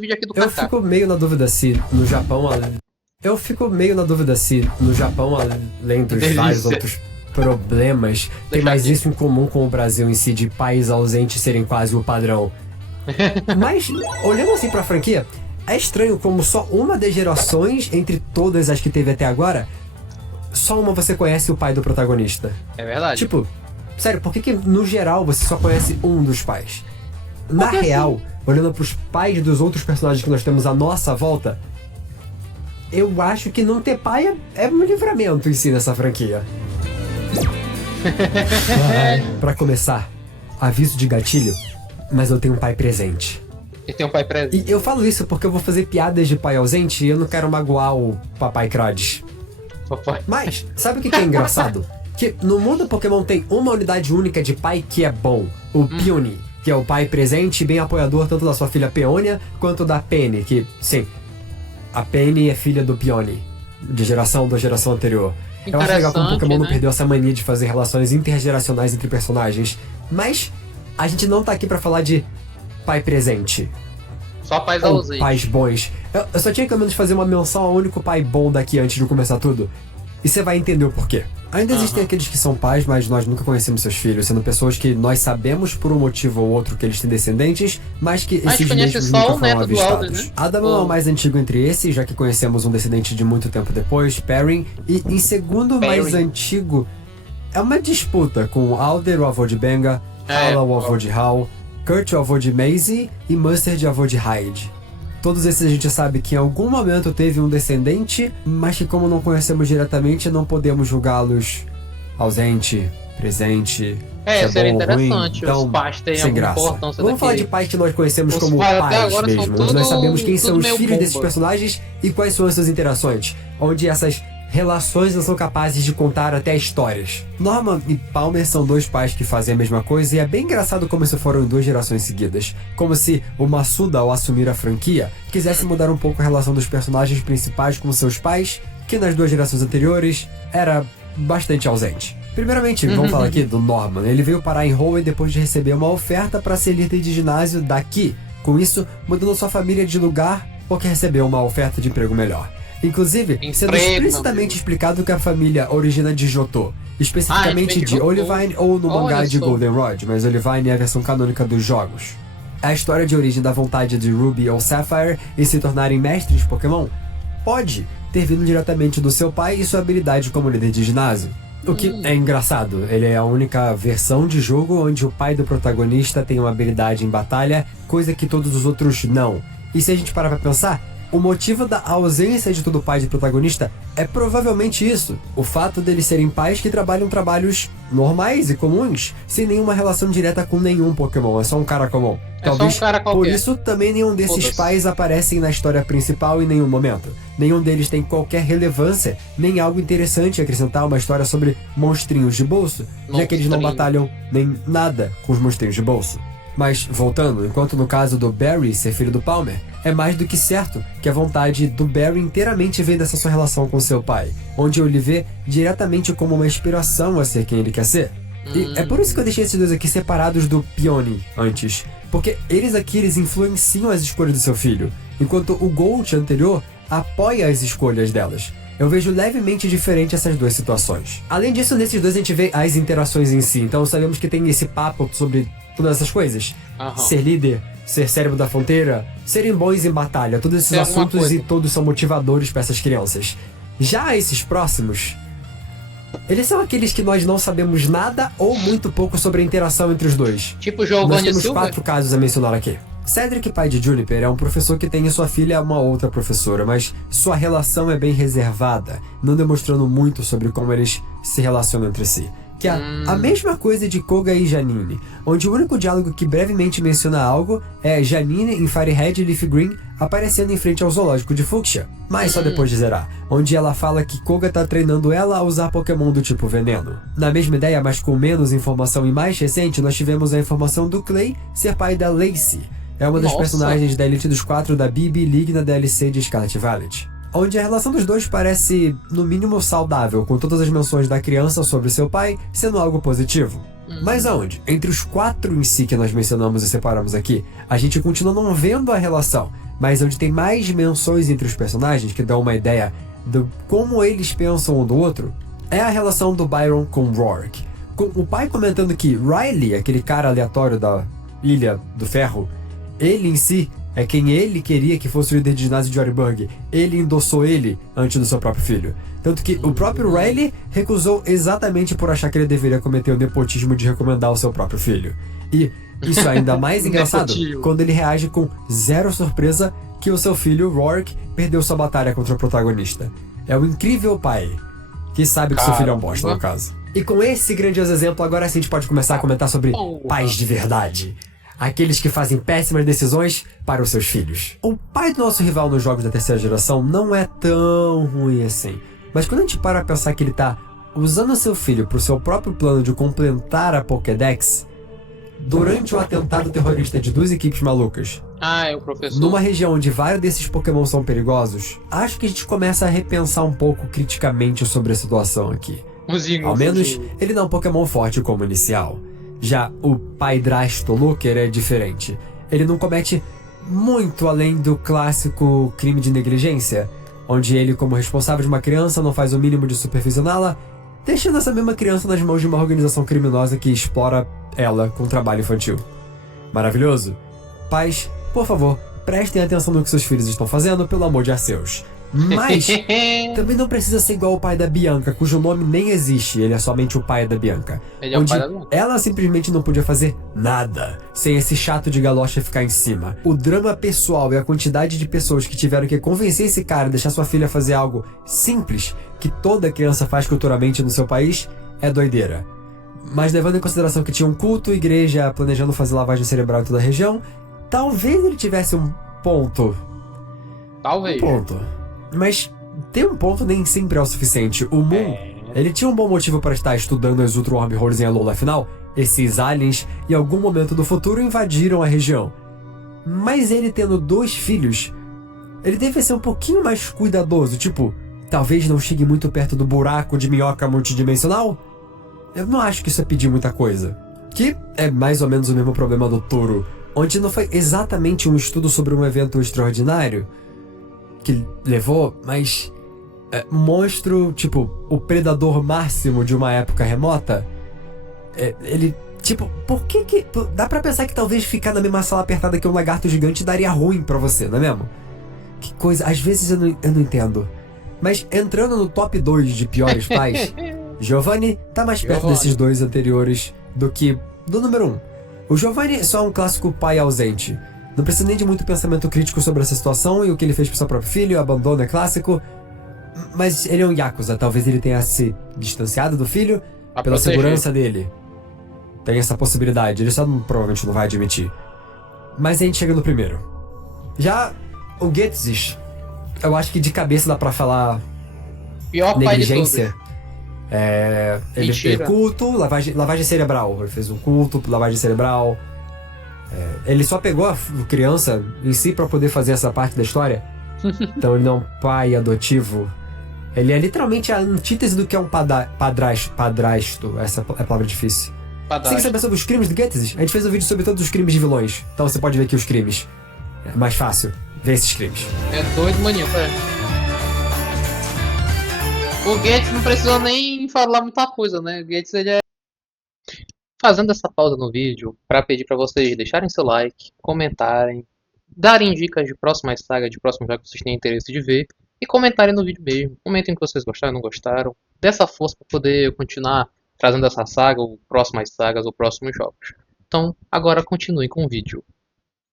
vídeo aqui do Eu Kaká. fico meio na dúvida se no Japão, além dos Delícia. vários outros problemas, tem mais aqui. isso em comum com o Brasil em si, de pais ausentes serem quase o padrão. Mas, olhando assim pra franquia, é estranho como só uma das gerações, entre todas as que teve até agora, só uma você conhece o pai do protagonista. É verdade. Tipo, sério, por que no geral você só conhece um dos pais? Na Porque real, olhando pros pais dos outros personagens que nós temos à nossa volta, eu acho que não ter pai é um livramento em si nessa franquia. Pra começar, aviso de gatilho, mas eu tenho um pai presente. E tem um pai presente. E eu falo isso porque eu vou fazer piadas de pai ausente e eu não quero magoar o papai Crades. Papai. Mas, sabe o que é engraçado? Que no mundo Pokémon tem uma unidade única de pai que é bom. O Peony, que é o pai presente e bem apoiador tanto da sua filha Peonia quanto da Penny, que, sim, a Penny é filha do Peony, da geração anterior. Eu acho legal como o Pokémon não né? perdeu essa mania de fazer relações intergeracionais entre personagens. Mas a gente não tá aqui pra falar de pai presente. Só pais Ou ausentes. pais bons. Eu só tinha que ao menos fazer uma menção ao único pai bom daqui antes de começar tudo. E você vai entender o porquê. Ainda existem aqueles que são pais, mas nós nunca conhecemos seus filhos, sendo pessoas que nós sabemos por um motivo ou outro que eles têm descendentes, mas que Mas esses conhece mesmos só nunca o foram neto do Alder, avistados. né? Adamant é o mais antigo entre esses, já que conhecemos um descendente de muito tempo depois, Perrin, e em segundo mais Perrin. antigo é uma disputa com Alder, o avô de Benga, Hala, o avô de Hal, Kurt, o avô de Maisie, e Mustard, o avô de Hyde. Todos esses a gente sabe que em algum momento teve um descendente, mas que como não conhecemos diretamente, não podemos julgá-los ausente, presente. se seria bom ou ruim. interessante. Então, Os pais têm sem alguma graça. importância Vamos falar de daquele. pais que nós conhecemos Os como pais até pais agora são mesmo. tudo- Nós sabemos quem são tudo os meio filhos desses bomba. personagens e quais são as suas interações. Onde essas relações não são capazes de contar até histórias. Norman e Palmer são dois pais que fazem a mesma coisa e é bem engraçado como se foram em duas gerações seguidas. Como se o Masuda, ao assumir a franquia, quisesse mudar um pouco a relação dos personagens principais com seus pais, que nas duas gerações anteriores era bastante ausente. Primeiramente, vamos falar aqui do Norman. Ele veio parar em Hoenn depois de receber uma oferta para ser líder de ginásio daqui. Com isso, mudando sua família de lugar porque recebeu uma oferta de emprego melhor. Inclusive, sendo Emprego, explicitamente explicado que a família origina de Johto, especificamente de de Johto. Olivine ou no mangá Olha de só. Goldenrod, mas Olivine é a versão canônica dos jogos. A história de origem da vontade de Ruby ou Sapphire em se tornarem mestres Pokémon pode ter vindo diretamente do seu pai e sua habilidade como líder de ginásio. O que é engraçado, ele é a única versão de jogo onde o pai do protagonista tem uma habilidade em batalha, coisa que todos os outros não. E se a gente parar pra pensar, o motivo da ausência de todo pai de protagonista é provavelmente isso. O fato deles serem pais que trabalham trabalhos normais e comuns, sem nenhuma relação direta com nenhum Pokémon. É só um cara comum. É só um cara por qualquer. isso também nenhum desses Foda-se. pais aparecem na história principal em nenhum momento. Nenhum deles tem qualquer relevância, nem algo interessante a acrescentar uma história sobre monstrinhos de bolso, já que eles não Monstrinho. batalham nem nada com os monstrinhos de bolso. Mas, voltando, enquanto no caso do Barry ser filho do Palmer, é mais do que certo que a vontade do Barry inteiramente vem dessa sua relação com seu pai, onde ele vê diretamente como uma inspiração a ser quem ele quer ser. E é por isso que eu deixei esses dois aqui separados do Peony antes, porque eles influenciam as escolhas do seu filho, enquanto o Gold anterior apoia as escolhas delas. Eu vejo levemente diferente essas duas situações. Além disso, nesses dois a gente vê as interações em si, então sabemos que tem esse papo sobre todas essas coisas. Aham. Ser líder, ser cérebro da fronteira, serem bons em batalha, todos esses Tem alguma assuntos coisa. e todos são motivadores para essas crianças. Já esses próximos, eles são aqueles que nós não sabemos nada ou muito pouco sobre a interação entre os dois. Tipo Nós Giovanni temos Silva. 4 casos a mencionar aqui. Cedric, pai de Juniper, é um professor que tem em sua filha uma outra professora, mas sua relação é bem reservada, não demonstrando muito sobre como eles se relacionam entre si. Que é a mesma coisa de Koga e Janine, onde o único diálogo que brevemente menciona algo é Janine em Firehead e Leaf Green aparecendo em frente ao zoológico de Fuchsia, mas só depois de zerar, onde ela fala que Koga tá treinando ela a usar Pokémon do tipo veneno. Na mesma ideia, mas com menos informação e mais recente, nós tivemos a informação do Clay ser pai da Lacey. É uma das Nossa. personagens da Elite dos 4 da BB League na DLC de Scarlet Violet. Onde a relação dos dois parece, no mínimo, saudável, com todas as menções da criança sobre seu pai sendo algo positivo. Mas aonde? Entre os 4 em si que nós mencionamos e separamos aqui, a gente continua não vendo a relação, mas onde tem mais menções entre os personagens que dão uma ideia de como eles pensam um do outro, é a relação do Byron com Rourke. Com o pai comentando que Riley, aquele cara aleatório da Ilha do Ferro, ele em si é quem ele queria que fosse o líder de ginásio de Oreburgh. Ele endossou ele antes do seu próprio filho. Tanto que o próprio Riley recusou exatamente por achar que ele deveria cometer o nepotismo de recomendar o seu próprio filho. E isso é ainda mais engraçado quando ele reage com zero surpresa que o seu filho, Rourke, perdeu sua batalha contra o protagonista. É o incrível pai, que sabe que seu filho é um bosta, no caso. E com esse grandioso exemplo, agora sim a gente pode começar a comentar sobre pais de verdade. Aqueles que fazem péssimas decisões para os seus filhos. O pai do nosso rival nos jogos da terceira geração não é tão ruim assim. Mas quando a gente para pensar que ele tá usando seu filho pro seu próprio plano de completar a Pokédex, durante o atentado terrorista de duas equipes malucas, é o professor. numa região onde vários desses Pokémon são perigosos, acho que a gente começa a repensar um pouco criticamente sobre a situação aqui. Ao menos, ele não é um Pokémon forte como inicial. Já o Padrasto Looker é diferente. Ele não comete muito além do clássico crime de negligência, onde ele, como responsável de uma criança, não faz o mínimo de supervisioná-la, deixando essa mesma criança nas mãos de uma organização criminosa que explora ela com trabalho infantil. Maravilhoso? Pais, por favor, prestem atenção no que seus filhos estão fazendo, pelo amor de Arceus. Mas também não precisa ser igual o pai da Bianca, cujo nome nem existe, ele é somente o pai da Bianca. Ele é onde o pai da Bianca. Ela simplesmente não podia fazer nada sem esse chato de galocha ficar em cima. O drama pessoal e a quantidade de pessoas que tiveram que convencer esse cara a deixar sua filha fazer algo simples que toda criança faz culturalmente no seu país é doideira. Mas levando em consideração que tinha um culto, igreja planejando fazer lavagem cerebral em toda a região, talvez ele tivesse um ponto. Talvez. Um ponto. Mas ter um ponto nem sempre é o suficiente. O Moon, ele tinha um bom motivo para estar estudando as Ultra Wormholes em Alola, afinal, esses aliens, em algum momento do futuro, invadiram a região. Mas ele tendo 2 filhos, ele deve ser um pouquinho mais cuidadoso, tipo, talvez não chegue muito perto do buraco de minhoca multidimensional? Eu não acho que isso é pedir muita coisa. Que é mais ou menos o mesmo problema do Touro, onde não foi exatamente um estudo sobre um evento extraordinário que levou, mas monstro, tipo, o predador máximo de uma época remota, ele, tipo, por que dá pra pensar que talvez ficar na mesma sala apertada que um lagarto gigante daria ruim pra você, não é mesmo? Que coisa, às vezes eu não entendo. Mas entrando no top 2 de piores pais, Giovanni tá mais perto desses 2 anteriores do que do número 1. O Giovanni é só um clássico pai ausente. Não precisa nem de muito pensamento crítico sobre essa situação e o que ele fez pro seu próprio filho, o abandono é clássico. Mas ele é um Yakuza, talvez ele tenha se distanciado do filho pela segurança dele. Tem essa possibilidade, ele só provavelmente não vai admitir. Mas a gente chega no primeiro. Já o Ghetsis, eu acho que de cabeça dá pra falar pior negligência. Ele fez Mentira. culto, lavagem cerebral. Ele fez um culto, lavagem cerebral. Ele só pegou a criança em si pra poder fazer essa parte da história. Então ele não é um pai adotivo. Ele é literalmente a antítese do que é um padrasto. Essa é a palavra difícil. Você quer saber sobre os crimes do Ghetsis? A gente fez um vídeo sobre todos os crimes de vilões. Então você pode ver aqui os crimes. É mais fácil ver esses crimes. É doido, maníaco, O Gates não precisou nem falar muita coisa, né? O Gates, ele é... Fazendo essa pausa no vídeo para pedir para vocês deixarem seu like, comentarem, darem dicas de próximas sagas, de próximos jogos que vocês têm interesse de ver e comentarem no vídeo mesmo. Comentem o que vocês gostaram, não gostaram. Dê essa força para poder continuar trazendo essa saga, ou próximas sagas, ou próximos jogos. Então, agora continue com o vídeo.